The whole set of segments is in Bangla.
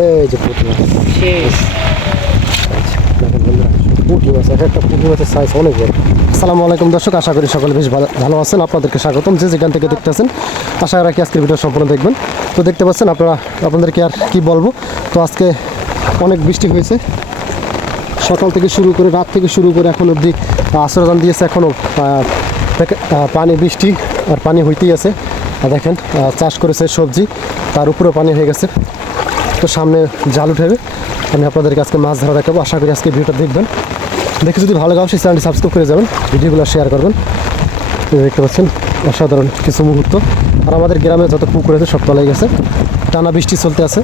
এই যে পুঁটি মাছ। শেষ। দেখেন বন্ধুরা পুঁটি মাছ এক একটা পুঁটি মাছের সাইজ অনেক বড়। আসসালামু আলাইকুম দর্শক আশা করি সকলে বেশ ভালো আছেন। আপনাদেরকে স্বাগতম। যে যেখান থেকে দেখতেছেন আশা রাখি আজকের ভিডিও সম্পূর্ণ দেখবেন। তো দেখতে পাচ্ছেন আপনারা আপনাদেরকে আর কি বলব? তো আজকে অনেক বৃষ্টি হয়েছে। সকাল থেকে শুরু করে রাত থেকে শুরু করে এখন অবধি আশ্রয়দান দিয়েছে এখনও পানি বৃষ্টি আর পানি হইতেই আছে। আর দেখেন চাষ করেছে সবজি তার উপরেও পানি হয়ে গেছে। তো সামনে জাল উঠাবে। আমি আপনাদেরকে আজকে মাছ ধরা দেখাবো। আশা করি আজকে ভিডিওটা দেখবেন। দেখে যদি ভালো লাগে সেই চ্যানেলটি সাবস্ক্রাইব করে যাবেন। ভিডিওগুলো শেয়ার করবেন। দেখতে পাচ্ছেন, অসাধারণ কিছু মুহূর্ত। আর আমাদের গ্রামে যত পুকুর আছে, সব তলায় গেছে। টানা বৃষ্টি চলতে আছে।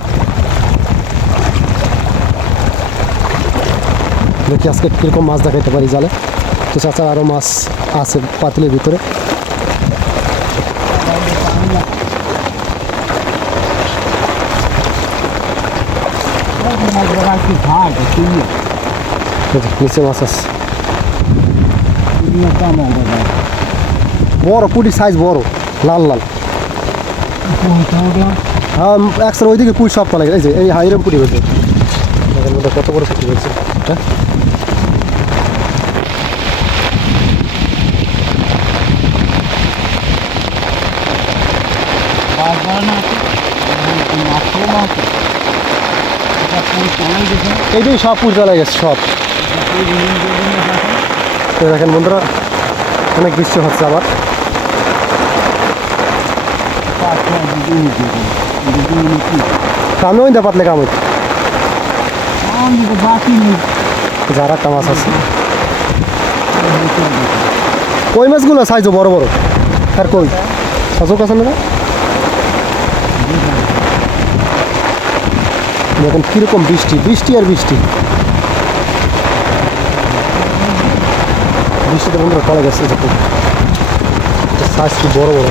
দেখি আজকে কীরকম মাছ দেখাইতে পারি জালে। তো চাচা আরও মাছ আছে পাতিলের ভিতরে কি ঘাট তুই এই যে নিচে মাছ আছে বড় পুটি সাইজ বড় লাল লাল হ্যাঁ একসাথে ওইদিকে পুঁই সব তলায় এই যে এই হাইরম পুটি হয়েছে কত বড় পুটি হয়েছে এটা এইটাই সব পুঁই তলায় গেছে সব। তো দেখেন বন্ধুরা, অনেক বৃষ্টি হচ্ছে আবার। সামনে ওই পাতলে কাম হচ্ছে যারা মাছ আছে। কই মাছগুলো সাইজও বড় বড়? আর কই? সাজক আছে না? দেখুন কীরকম বৃষ্টি বৃষ্টি আর বৃষ্টি। বৃষ্টিতে বন্ধুরা পড়ে গেছে সাইজ কি বড় বড়।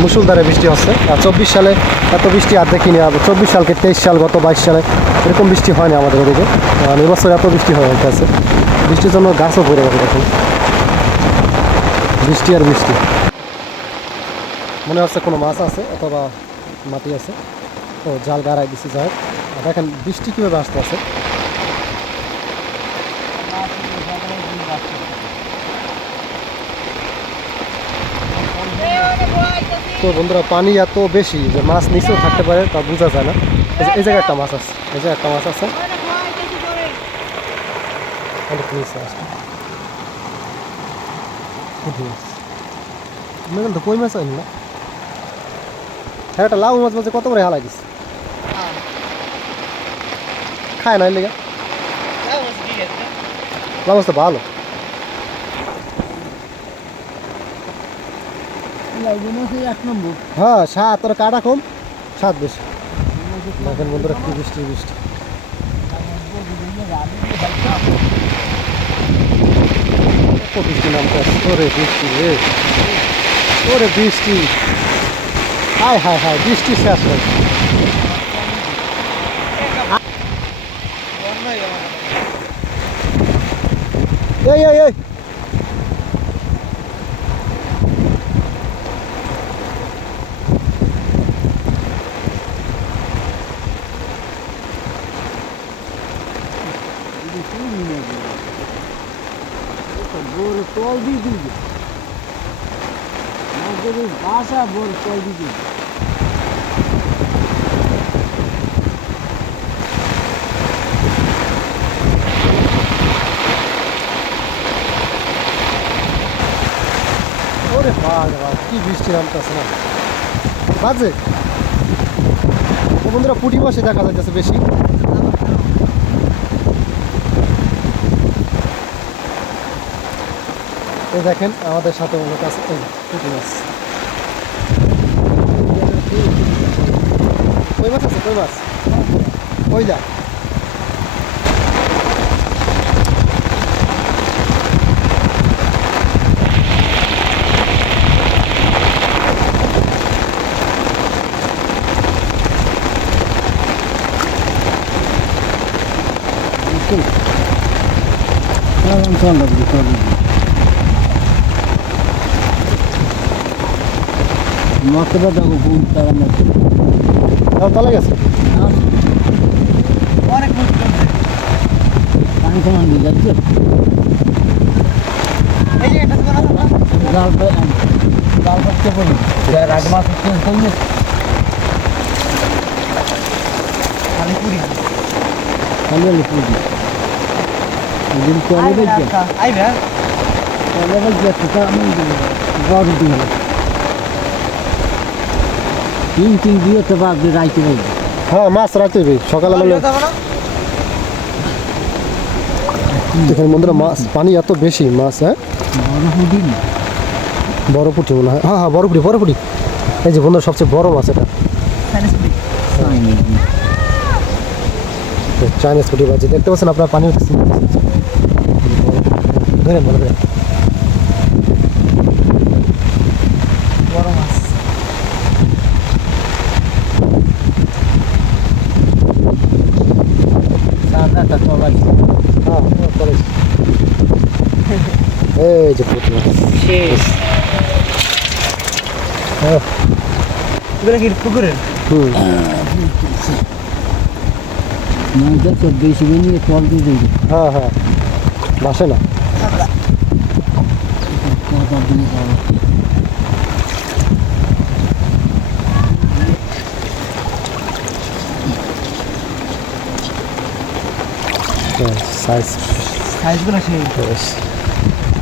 মুসুলধারে বৃষ্টি হচ্ছে। আর চব্বিশ সালে এত বৃষ্টি আর দেখিনি। আর চব্বিশ সালকে তেইশ সাল, গত বাইশ সালে এরকম বৃষ্টি হয়নি আমাদের ওদিকে। আর এবছর এত বৃষ্টি হয়ে গেছে। বৃষ্টির জন্য গাছও পড়ে গেছে দেখুন। বৃষ্টি আর বৃষ্টি। মনে হচ্ছে কোনো মাছ আছে অথবা মাটি আছে। ও, জাল গাড়াই দিছি, যাই দেখেন, বৃষ্টি কীভাবে আসতে আছে। তো বন্ধুরা, পানি এত বেশি যে মাছ নিচেও থাকতে পারে, তা বোঝা যায় না। এই জায়গায় একটা মাছ আছে, এই জায়গায় একটা মাছ আছে। অনেক তো কই মাছ হয়নি না? হ্যাঁ একটা লাউ মাছ মাঝে কত করে হালাই দিস? খায় না লেগে। লাউ মাছ তো ভালো। হ্যাঁ স্বাদ তোর কাটা কম স্বাদ বেশি। দেখেন বন্ধুরা কি বৃষ্টি বৃষ্টি। বৃষ্টি নামতে আসছে বৃষ্টি রে। ওরে বৃষ্টি। হায় হায় হায় বৃষ্টি শেষ হয় এই এই এই বড় তল দিয়ে দিবি বড় তল দিয়ে ওরে কি বৃষ্টি বাজে? বন্ধুরা, পুঁটি মাসে দেখা যাচ্ছে বেশি। দেখেন, আমাদের সাথে আছে। এই পুঁটি মাছ। কই মাছ আছে কই মাছ ওই যা চল লাগবে চল লাগবে মতো দেখো কোন তারা মতো তাও তলে গেছে অনেক পানি সমান দিয়ে যাচ্ছে জাল পে- জাল পাচ্ছে পড়ি রাত মাছ চেঞ্জ করলে খালি আলু পুরি একদিন চলে দেখছে চলে দেখছে তা আমি বড় দিয়ে তিন তিন দিয়ে তো বাদ দিয়ে রাইতে রাইতে হ্যাঁ মাছ রাখতে হবে সকালে মানে দেখুন বন্ধুরা, মাছ, পানি এত বেশি, মাছ হ্যাঁ? বড় পুঁটি মনে হয়। হ্যাঁ হ্যাঁ বড় পুঁটি বড় পুঁটি। এই যে বন্ধুরা, সবচেয়ে বড় মাছ এটা। চাইনিজ পুঁটি বাজে দেখতে পাচ্ছেন আপনার পানি উঠতেছে ধরেন ভালো করে বড় মাছ চলাই হ্যাঁ হ্যাঁ, চলে এসেছে। এই যে পুঁটি মাছ শেষ। হ্যাঁ। এগুলো কি পুকুরের? হুম। না দেখো বেশি বেরিয়ে তল দিয়ে দিই হ্যাঁ হ্যাঁ। বাসে না। সাইজ সাইজগুলো সেই। বেশ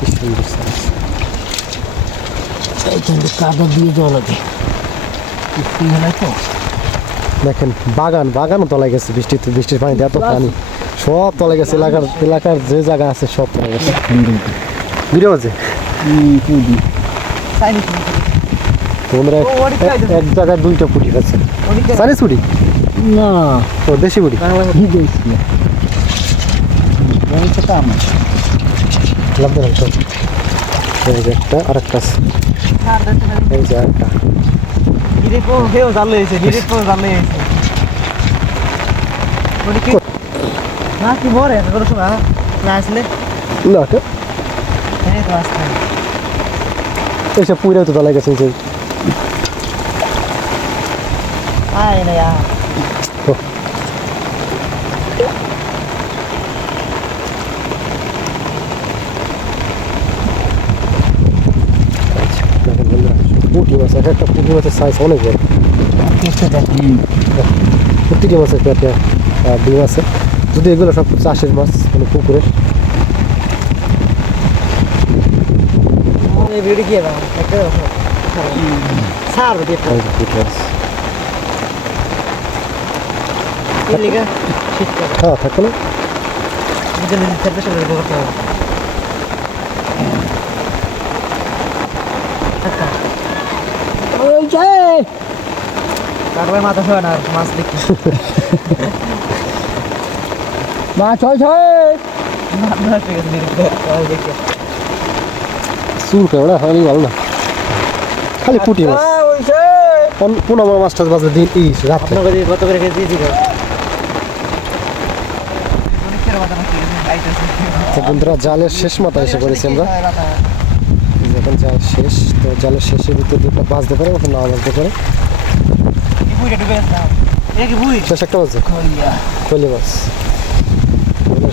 কি সুন্দর সাইজ এইখানে কাদা দিয়ে জল আছে কি হলে তো? দেখেন বাগান বাগানও তলায় গেছে বৃষ্টিতে বৃষ্টির পানিতে এত পানি। সব তলে গেছে এলাকার এলাকার যে জায়গা আছে সব তলে গেছে। আছে। তোমরা এক- জায়গায় দুইটা পুটি আছে চাইনিজ পুটি? না। ও দেশি পুটি? কি দেখছি বলছে তো আমার লাভ দেন সব এই যে একটা আর একটা আছে এই যে একটা না কি বলে কোনো সময় না আসলে না একটা হ্যাঁ তো আসতে এইসব পুইরাও তো তলায় গেছে এই যে আয় না ইয়া দেখেন বন্ধুরা পুঁটি মাছ এক একটা পুঁটি মাছের সাইজ অনেক বড়। প্রতিটি মাছের পেটে ডিম আছে। যদি এগুলো সব চাষের মাছ মানে পুকুরের। এই ভিডিও কি দাও একটা সার দিয়ে এই যে পুঁটি মাছ এই লিগা শীত করে হ্যাঁ থাকবে না বিকেলে থাকবে সবাই করতে হবে ওই যে কাকড়ার মাথা শোয় না মাছ দেখি মাছ হয় ছয়। চুল কেমন হয়নি ভালো না। খালি পুঁটি মাছ। কোন- কোন আমার মাছ টাছ বাজবে দিন ই রাত্রে কত করে কেজি দিল তো বন্ধুরা জালের শেষ মাথায় এসে পড়েছি আমরা। যখন জাল শেষ তো জালের শেষের ভিতরে দুটো বাজতে পারে ওটা না বাজতে পারে। শেষ একটা বাজছে? খলি মাছ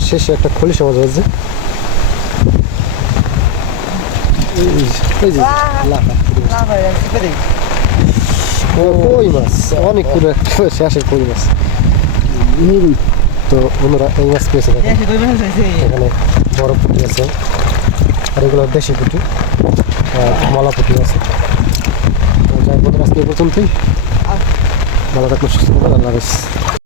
শেষে একটা খলিশা মাছ বাজছে। কই মাছ? অনেক শেষের কই মাছ। তো বন্ধুরা এই মাছ পেয়েছে এখানে বড় পুঁটি আছে আর এগুলো দেশি পুঁটি আর মলা পুঁটি আছে। যাই বন্ধুরা আজকে পর্যন্তই। ভালো থাকবেন সুস্থ থাকবেন আল্লাহ হাফেজ।